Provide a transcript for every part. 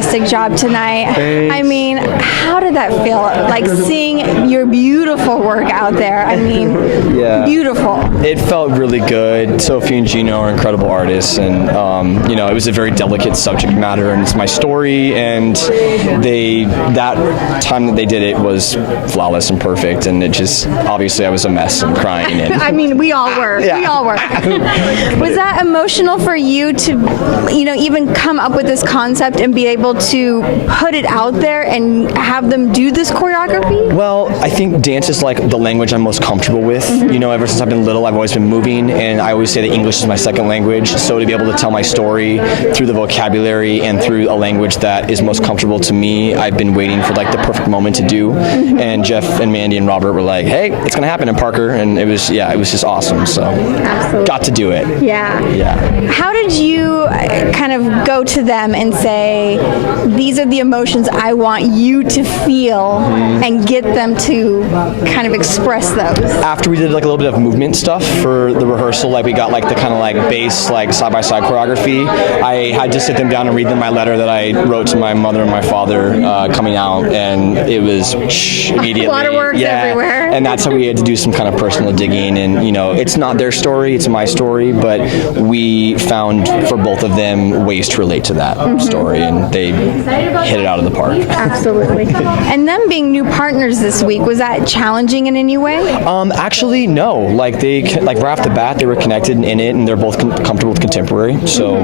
fantastic job tonight. Thanks. I mean, how did that feel? Like seeing your beautiful work out there. I mean, beautiful. It felt really good. Sophie and Gino are incredible artists, and it was a very delicate subject matter, and it's my story, and that time that they did it was flawless and perfect, and it just, obviously I was a mess and crying. And I mean, we all were. Yeah. We all were. Was that emotional for you to, even come up with this concept and be able to put it out there and have them do this choreography? Well, I think dance is like the language I'm most comfortable with. Ever since I've been little, I've always been moving, and I always say that English is my second language. So to be able to tell my story through the vocabulary and through a language that is most comfortable to me, I've been waiting for like the perfect moment to do. And Jeff and Mandy and Robert were like, "Hey, it's gonna happen in Parker," and it was just awesome. So Absolutely. Got to do it. Yeah. How did you kind of go to them and say, these are the emotions I want you to feel, and get them to kind of express those? After we did like a little bit of movement stuff for the rehearsal, like we got like the kind of like bass, like side-by-side choreography, I had to sit them down and read them my letter that I wrote to my mother and my father coming out, and it was immediately. Waterworks everywhere. And that's how we had to do some kind of personal digging, and it's not their story, it's my story, but we found for both of them ways to relate to that story, and they hit it out of the park. Absolutely. And them being new partners this week, was that challenging in any way? Actually, no. Like right off the bat, they were connected in it, and they're both comfortable with contemporary. So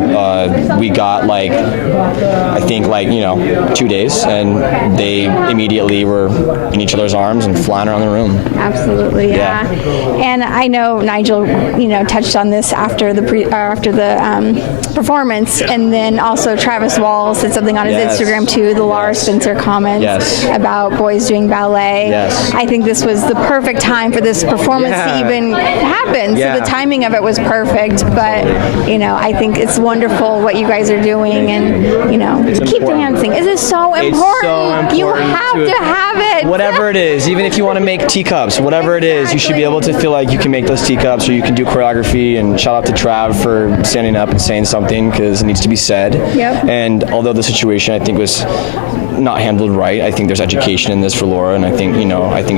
we got I think 2 days, and they immediately were in each other's arms and flying around the room. Absolutely, yeah. And I know Nigel, touched on this after the performance, and then also Travis Wall said something on his Instagram too. The Lara Spencer comments about boys doing ballet. I think this was the perfect time for this performance to even happen. So the timing of it was perfect. But I think it's wonderful what you guys are doing, and keep dancing. It is so important. It's so important. You have to have it. Whatever it is, even if you want to make teacups, whatever it is, you should be able to feel like you can make those teacups, or you can do choreography. And shout out to Trav for standing up and saying something, because it needs to be said. And although the situation I think was not handled right, I think there's education in this for Laura, and I think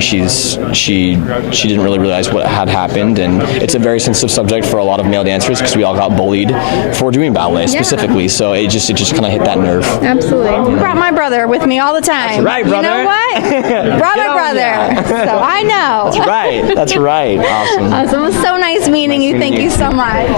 she didn't really realize what had happened, and it's a very sensitive subject for a lot of male dancers, because we all got bullied for doing ballet specifically. So it just kind of hit that nerve. Absolutely. I brought my brother with me all the time. That's right, brother. You know what? Brought my brother. So I know. That's right. Awesome. It was so nice meeting you. Thank you so much.